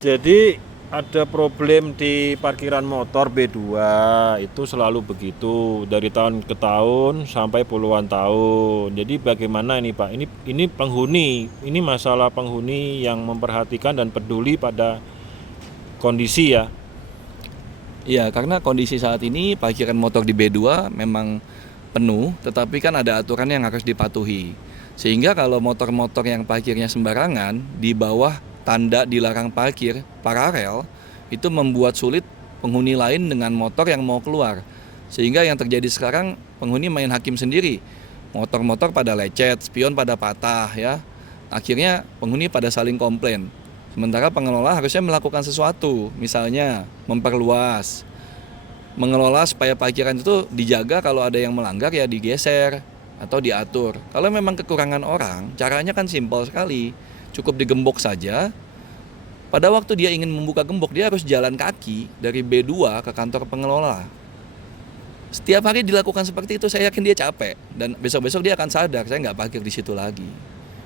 Jadi ada problem di parkiran motor B2 itu selalu begitu dari tahun ke tahun sampai puluhan tahun. Jadi bagaimana ini Pak? Ini penghuni, ini masalah penghuni yang memperhatikan dan peduli pada kondisi ya. Iya, karena kondisi saat ini parkiran motor di B2 memang penuh, tetapi kan ada aturan yang harus dipatuhi. Sehingga kalau motor-motor yang parkirnya sembarangan di bawah tanda dilarang parkir paralel, itu membuat sulit penghuni lain dengan motor yang mau keluar. Sehingga yang terjadi sekarang penghuni main hakim sendiri. Motor-motor pada lecet, spion pada patah ya. Akhirnya penghuni pada saling komplain. Sementara pengelola harusnya melakukan sesuatu, misalnya memperluas, mengelola supaya parkiran itu dijaga, kalau ada yang melanggar ya digeser atau diatur. Kalau memang kekurangan orang, caranya kan simpel sekali, cukup digembok saja. Pada waktu dia ingin membuka gembok, dia harus jalan kaki dari B2 ke kantor pengelola. Setiap hari dilakukan seperti itu, saya yakin dia capek. Dan besok-besok dia akan sadar, saya nggak parkir di situ lagi.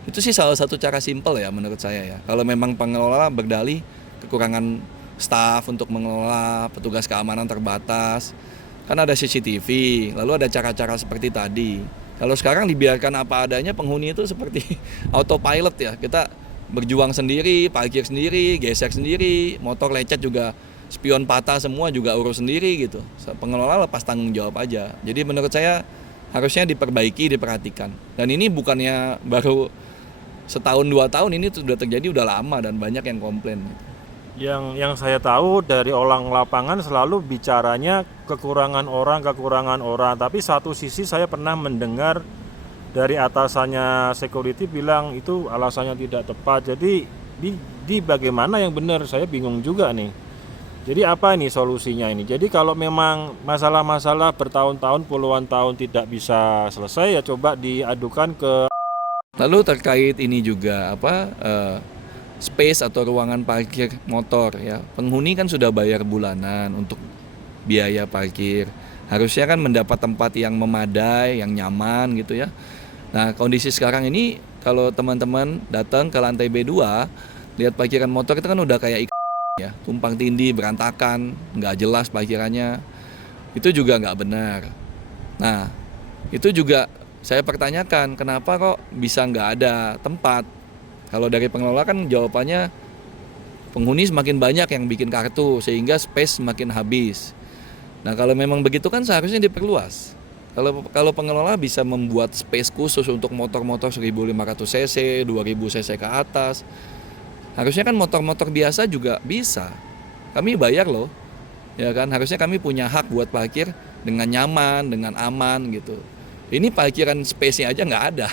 Itu sih salah satu cara simpel ya menurut saya ya. Kalau memang pengelola berdalih kekurangan staf untuk mengelola, petugas keamanan terbatas, kan ada CCTV, lalu ada cara-cara seperti tadi. Kalau sekarang dibiarkan apa adanya, penghuni itu seperti autopilot ya. Kita berjuang sendiri, parkir sendiri, geser sendiri, motor lecet juga, spion patah semua juga urus sendiri gitu. Pengelola lepas tanggung jawab aja. Jadi menurut saya harusnya diperbaiki, diperhatikan. Dan ini bukannya baru setahun 2 tahun, ini sudah terjadi udah lama dan banyak yang komplain. Yang saya tahu dari orang lapangan selalu bicaranya kekurangan orang, tapi satu sisi saya pernah mendengar dari atasannya security bilang itu alasannya tidak tepat. Jadi di bagaimana yang benar, saya bingung juga nih. Jadi apa ini solusinya ini? Jadi kalau memang masalah-masalah bertahun-tahun, puluhan tahun tidak bisa selesai, ya coba diadukan ke. Lalu terkait ini juga space atau ruangan parkir motor ya. Penghuni kan sudah bayar bulanan untuk biaya parkir. Harusnya kan mendapat tempat yang memadai, yang nyaman gitu ya. Nah, kondisi sekarang ini kalau teman-teman datang ke lantai B2, lihat parkiran motor itu kan udah kayak ya, tumpang tindih, berantakan, nggak jelas parkirannya. Itu juga nggak benar. Nah, itu juga saya pertanyakan, kenapa kok bisa nggak ada tempat? Kalau dari pengelola kan jawabannya penghuni semakin banyak yang bikin kartu sehingga space semakin habis. Nah, kalau memang begitu kan seharusnya diperluas. Kalau pengelola bisa membuat space khusus untuk motor-motor 1500 cc, 2000 cc ke atas, harusnya kan motor-motor biasa juga bisa. Kami bayar loh. Ya kan, harusnya kami punya hak buat parkir dengan nyaman, dengan aman gitu. Ini parkiran space-nya aja nggak ada.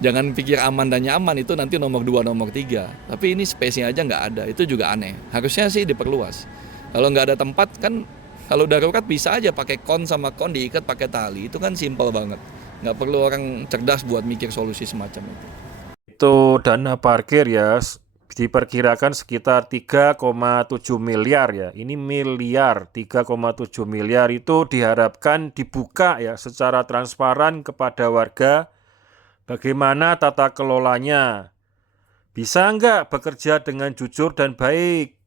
Jangan pikir aman dan nyaman itu nanti nomor 2, nomor 3. Tapi ini space-nya aja nggak ada, itu juga aneh. Harusnya sih diperluas. Kalau nggak ada tempat kan, kalau darurat bisa aja pakai kon sama kon diikat pakai tali. Itu kan simpel banget. Nggak perlu orang cerdas buat mikir solusi semacam itu. Itu dana parkir ya diperkirakan sekitar 3,7 miliar ya. Ini miliar, 3,7 miliar itu diharapkan dibuka ya secara transparan kepada warga. Bagaimana tata kelolanya? Bisa nggak bekerja dengan jujur dan baik?